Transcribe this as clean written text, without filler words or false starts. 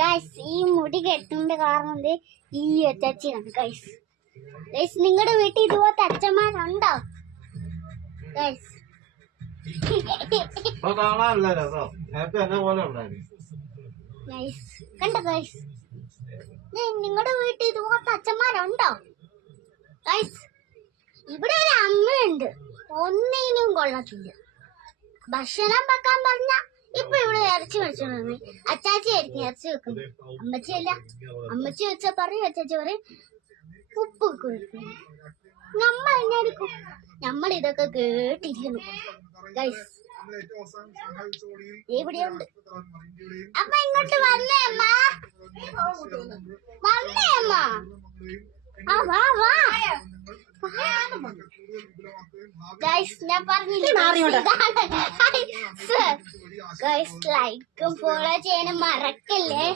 Guys ഈ മുടി കെട്ടുന്നതിന്റെ കാരണം ഈ അച്ചാച്ചിയാണ് ഗൈസ്. ഗൈസ് നിങ്ങളുടെ വീട്ടിൽ ഇതുപോലത്തെ അച്ഛന്മാരുണ്ടോ ഗൈസ്? കണ്ടോ ഗൈസ്, നിങ്ങളുടെ വീട്ടിൽ ഇതുപോലത്തെ അച്ഛന്മാരുണ്ടോ ഗൈസ്? ഇവിടെ ഒരു അമ്മയുണ്ട്, ഒന്നിനും കൊള്ളത്തില്ല. ഭക്ഷണം വെക്കാൻ പറഞ്ഞ ഇപ്പൊ ഇവിടെ ഇറച്ചി വെച്ചോണ്ട് അച്ചാച്ചി ആയിരിക്കും ഇറച്ചി വെക്കുന്നത്, അമ്മച്ചിയല്ല. അമ്മച്ചി വെച്ചാ പറയും, അച്ചാച്ചി പറയും ഉപ്പ് വെക്കും. നമ്മൾ എന്നായിരിക്കും, നമ്മൾ ഇതൊക്കെ കേട്ടിരിക്കുന്നു ഗൈസ്. എവിടെയുണ്ട് അമ്മ? ഇങ്ങോട്ട് വന്നേ അമ്മ, വന്നേ അമ്മ. വാ വാ ഗൈസ്, ഞാൻ പറഞ്ഞില്ല ഗൈസ്, ലൈക്കും ഫോളോ ചെയ്യാനും മറക്കല്ലേ.